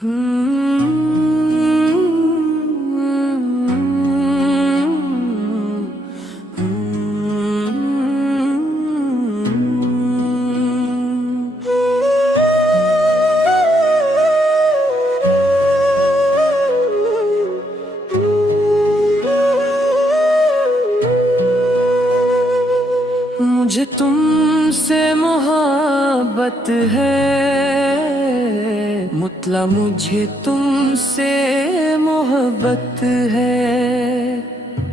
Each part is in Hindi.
मुझे तुमसे मोहब्बत है, मतलब मुझे तुमसे मोहब्बत है।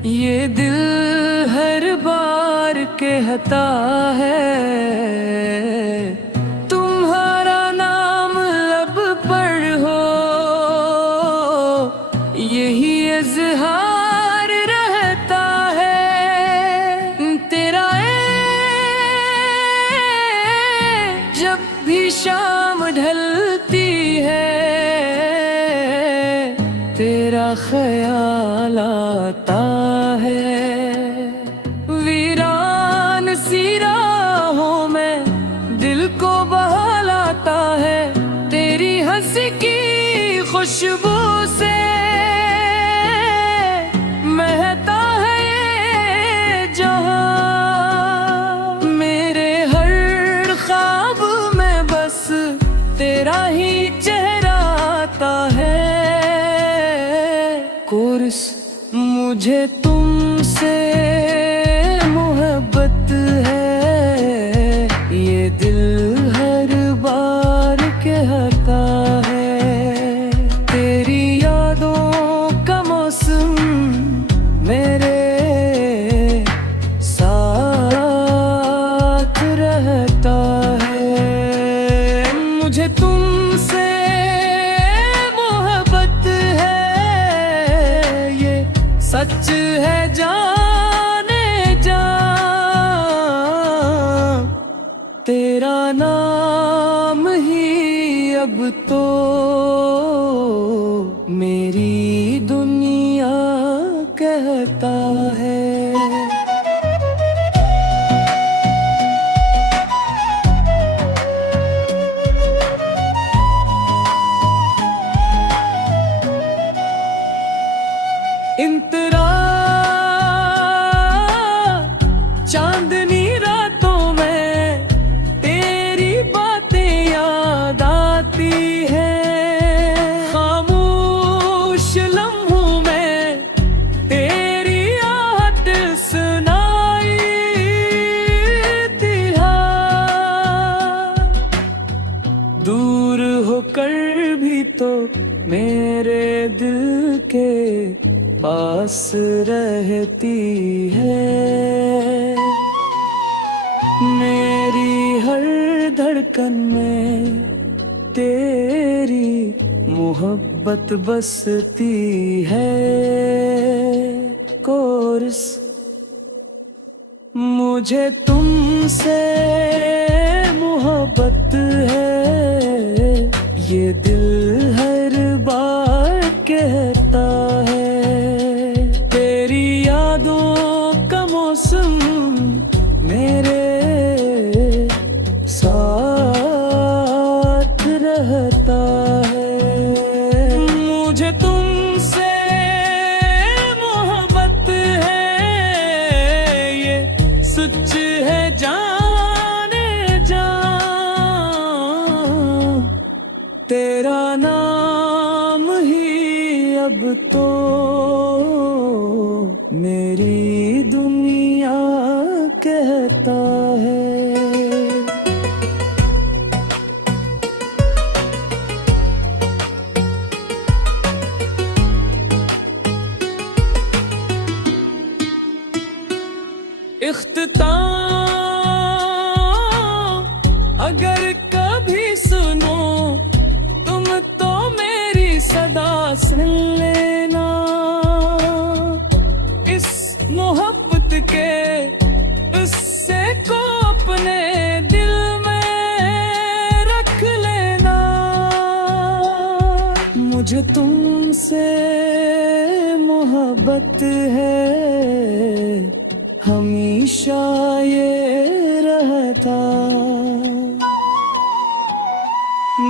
ये दिल हर बार कहता है, तुम्हारा नाम लब पर हो, यही इज़हार रहता है तेरा। जब भी शाम ढलती है, तेरा ख्याल आता है। वीरान सी राहों में दिल को बहलाता है, तेरी हंसी की खुशबू से महकता है ये जहां। मेरे हर ख्वाब में बस तेरा ही चेहरा आता है। कोर्स मुझे तुमसे मोहब्बत है, ये दिल हर बार कहता है। तेरी यादों का मौसम मेरे साथ रहता है। मुझे तुमसे मोहब्बत है, ये सच है जाने जा। तेरा नाम ही अब तो मेरी दुनिया कहता है। इंतरा चांदनी रातों में तेरी बातें याद आती है। खामोश लम्हों में तेरी आहट सुनाई दिया। दूर होकर भी तो मेरे दिल के पास रहती है। मेरी हर धड़कन में तेरी मोहब्बत बसती है। कोर्स मुझे तुमसे मोहब्बत है, ये दिल हर बार कहता है। तेरी यादों का मौसम मेरे साथ रहता है। मुझे तुमसे मोहब्बत है, ये सच है जाने जा। तेरा नाम ही अब तो मेरी दुनिया कहता है। इख्तिताम अगर कभी सुनो तुम तो मेरी सदा सुन लेना। इस मोहब्बत के उससे को अपने दिल में रख लेना। मुझे तुमसे मोहब्बत है, हमेशा ये रहता।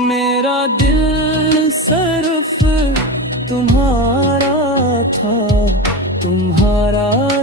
मेरा दिल सिर्फ तुम्हारा था, तुम्हारा